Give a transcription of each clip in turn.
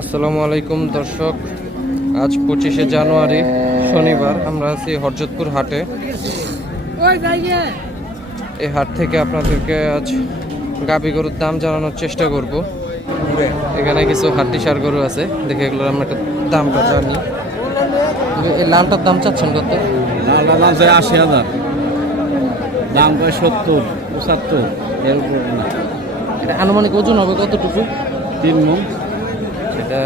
আসসালামু আলাইকুম দর্শক। আজ পঁচিশে জানুয়ারি শনিবার। আমরা আছি হরজতপুর হাটে। এই হাট থেকে আপনাদেরকে আজ গাবি গরুর দাম জানানোর চেষ্টা করব। এখানে কিছু হাড্ডি সার গরু আছে। দেখে এগুলোর আমরা একটা দামটা জানি। এই লালটার দাম চাচ্ছেন কত? লালটা দাম চাই আশি হাজার। দাম কয় সত্তর পঁচাত্তর। এর উপর এটা আনুমানিক ওজন হবে কতটুকু? তিন মন এটা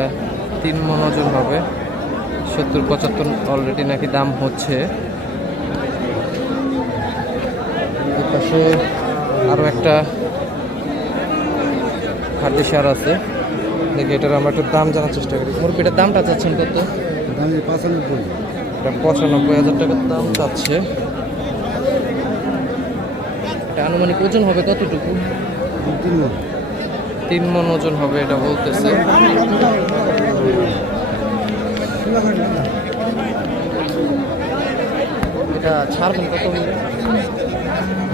তিন মন ওজন হবে। সত্তর পঁচাত্তর অলরেডি নাকি দাম হচ্ছে। পাশে আরও একটা হাড্ডি সার আছে। দেখি এটার আমরা একটু দাম জানার চেষ্টা করি। মুরগিটার দামটা চাচ্ছেন কত? পঁচানব্বই। এটা পঁচানব্বই হাজার টাকার দাম চাচ্ছে। এটা আনুমানিক ওজন হবে কতটুকু? তিন তিন মন ওজন হবে এটা বলতেছে। এটা ছাড়বেন কত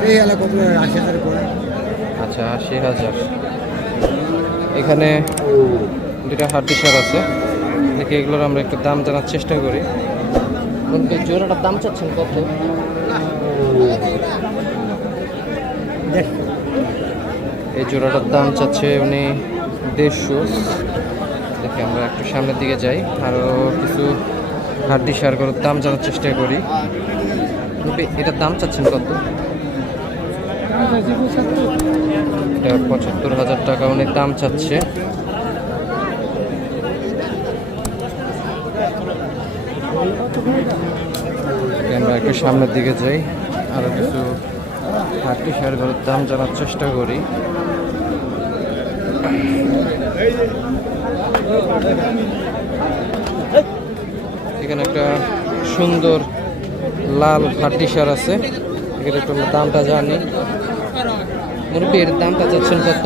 এই এলাকা আশি হাজার আচ্ছা আশি হাজার। এখানে দুটা হাড্ডি সার আছে। দেখি এগুলোর আমরা একটু দাম জানার চেষ্টা করি। বলতে জোড়াটার দাম চাচ্ছেন কত? এই জোড়াটার দাম চাচ্ছে উনি দেড়শো। দেখি আমরা একটু সামনের দিকে যাই। আরও কিছু হাড্ডি গরুর দাম জানার চেষ্টা করি। এটার দাম চাচ্ছেন কত? এটা পঁচাত্তর হাজার টাকা উনি দাম চাচ্ছে। আমরা একটু সামনের দিকে যাই। আরও কিছু হাটটি শেয়ারগুলোর দাম জানার চেষ্টা করি। এখানে একটা সুন্দর লাল হাট্টি সার আছে। এখানে একটু দামটা জানি। মুরব্বী এর দামটা চাচ্ছেন কত?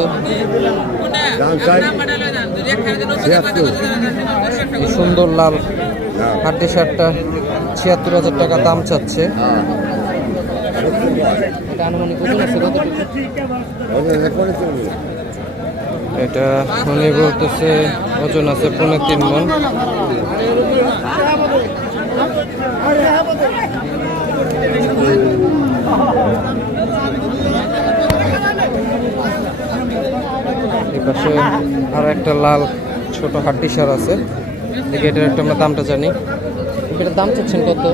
সুন্দর লাল হাড্ডি শার্টটা ছিয়াত্তর হাজার টাকা দাম চাচ্ছে। এটা উনি বলতেছে ওজন আছে পনেরো তিন মন এই পাশে আর একটা লাল ছোট হাড্ডি সার আছে। এটার একটা আমরা দামটা জানি। এটার দাম চাচ্ছেন কত?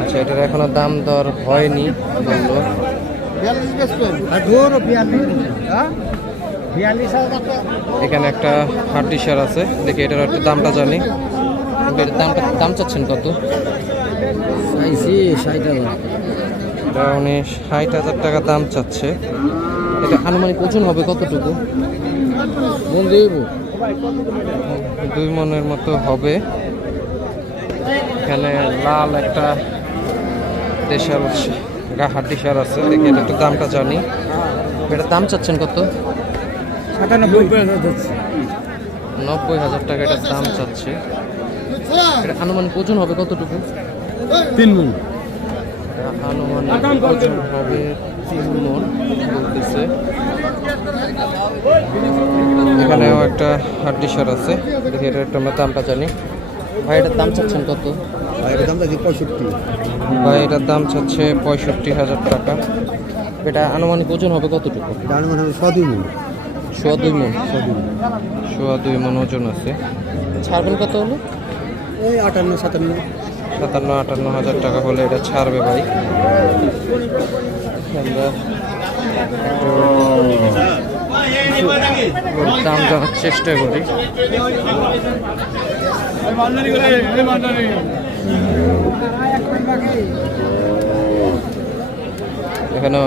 আচ্ছা এটার এখনও দাম দর হয়নি বলল এখানে একটা হাড্ডি সার আছে। দেখি এটার একটু দামটা জানি। এটার দামটা দাম চাচ্ছেন কত? এটা উনি ষাট হাজার টাকা দাম চাচ্ছে। এটা আনুমানিক ওজন হবে কতটুকু? দুই মনের মতো হবে। এখানে লাল একটা দেশাল গা হাড্ডি সার আছে দেখি এটা একটু দামটা জানি। এটার দাম চাচ্ছেন কত? নব্বই হাজার টাকা এটার দাম চাচ্ছে। এটা আনুমানিক ওজন হবে কতটুকু? তিন মন। আনুমানিক ওজন হবে তিন মন বলতেছে। এখানেও একটা হাড্ডি সার আছে দেখি এটা একটু আমরা দামটা জানি। ভাই এটার দাম চাচ্ছেন কত? দাম চাইছি পঁয়ষট্টি। ভাই এটার দাম চাচ্ছে পঁয়ষট্টি হাজার টাকা। এটা আনুমানিক ওজন হবে কতটুকু? দাম মানে। সদুই মন? সোয়া দুই মন। সোয়া দুই মন ওজন আছে। ছাড়বেন কত হলো? ওই আটান্ন সাতান্ন। সাতান্ন আটান্ন হাজার টাকা হলে এটা ছাড়বে ভাই। আমরা দাম জানার চেষ্টা করি। এখানে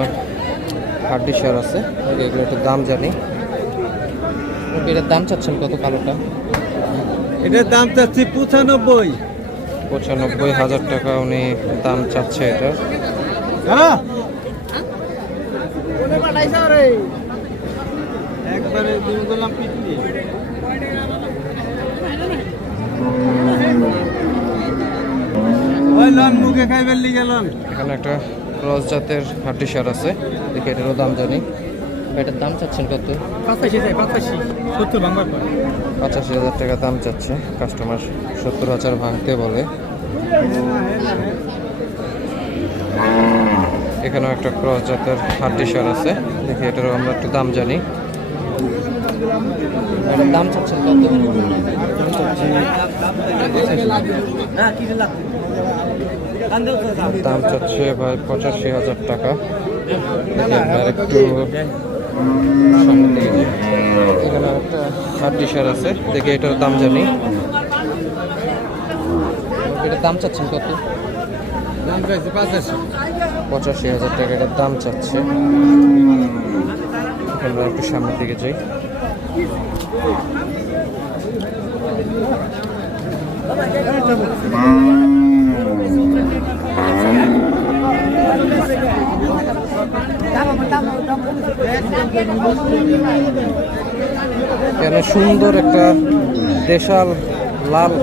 হাড্ডি সার আছে। এগুলো একটু দাম জানি। এটার দাম চাচ্ছেন কত কালোটা? এটার দাম চাচ্ছি পঁচানব্বই। পঁচানব্বই হাজার টাকা উনি দাম চাচ্ছে এটা। হ্যাঁ? একবারে গোলাম পিটলি এখানে একটা ক্রস জাতের হাড্ডি সার আছে। দেখি এটারও দাম জানি। এটার দাম চাচ্ছেন কত? পাঁচাশি হাজার টাকা দাম চাচ্ছে। কাস্টমার সত্তর হাজার ভাঙতে বলে। এখানেও একটা ক্রস জাতের হাড্ডি সার আছে। দেখি এটারও আমরা একটু দাম জানি। এটার দাম চাচ্ছেন কত? দাম চাচ্ছে ভাই পঁচাশি হাজার টাকা। একটু এখানে একটা আছে। দেখি এটার দাম জানি। এটার দাম চাচ্ছেন কত? পঁচাশি হাজার টাকা। এটার দাম চাচ্ছে। আমরা একটু সামনের দিকে যাই। এখানে সুন্দর একটা দেশাল লাল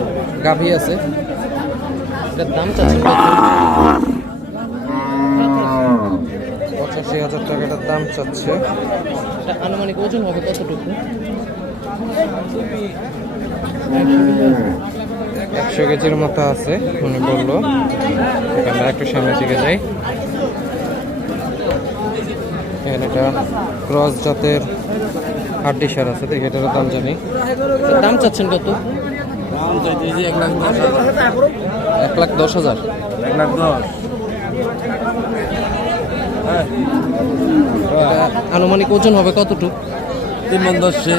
গাভী আছে। এটার দাম চাচ্ছেন কত? পঁচাশি হাজার টাকাটার দাম চাচ্ছে। এটা আনুমানিক ওজন হবে কতটুকু? একশো কেজির মতো আছে উনি বলল। আমরা একটু সামনের দিকে যাই। এখানে একটা ক্রস জাতের হাড্ডি সার আছে দেখি এটারও দাম জানি। দাম চাচ্ছেন কত? এক লাখ দশ হাজার এক লাখ দশ হাজার। এক লাখ দশ। হ্যাঁ। এটা আনুমানিক ওজন হবে কতটুকু? তিন মন দশে।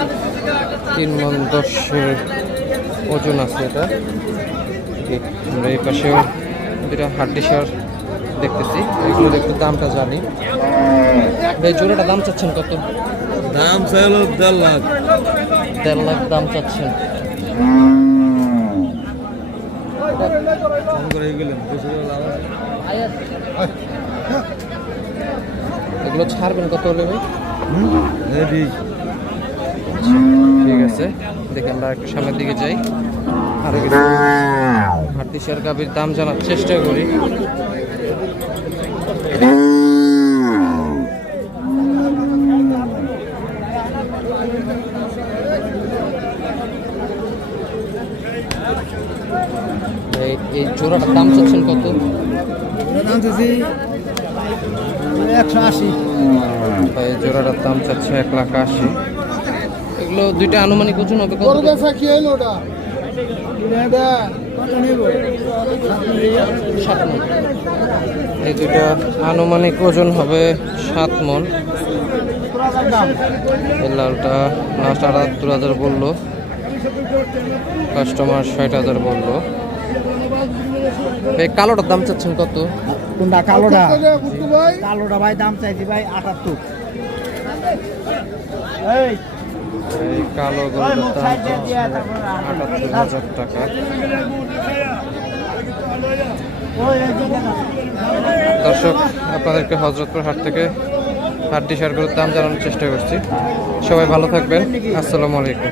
তিন মন দশের ওজন আছে এটা। ঠিক, আমরা এই পাশেও দুটা হাড্ডি সার দেখতেছি। এগুলোর একটু দামটা জানি। এই জোড়াটা দাম চাচ্ছেন কত? দাম চাইল দেড় লাখ। দেড় লাখ দাম চাচ্ছেন। করে গেলেন বেশি করে লাভ আছে এগুলো ছাড়বেন কত হলে ভাই? ঠিক আছে দেখি আমরা একটু সামনের দিকে যাই। আর কিছু হাড্ডি সার গাভীর দাম জানার চেষ্টা করি। এই এই জোড়াটার দাম চাচ্ছেন কত? দাম চাইছি একশো আশি। এই জোড়াটার দাম চাচ্ছে এক লাখ আশি। এগুলো দুইটা আনুমানিক ওজন হবে কত ওটা? সাত মন। এই দুইটা আনুমানিক ওজন হবে সাত মন। লালটা লাস্ট আটাত্তর হাজার বলল। কাস্টমার ষাট হাজার বলল। এই কালোটার দাম চাচ্ছেন কত? কোনটা? কালোটা? কালোটা ভাই দাম চাইছি ভাই আটাত্তর। এই। এই কালো গরুটার দাম আটাত্তর হাজার টাকা। দর্শক আপনাদেরকে হজরতপুর হাট থেকে হাট ডিসার গরুর দাম জানানোর চেষ্টা করছি। সবাই ভালো থাকবেন। আসসালামু আলাইকুম।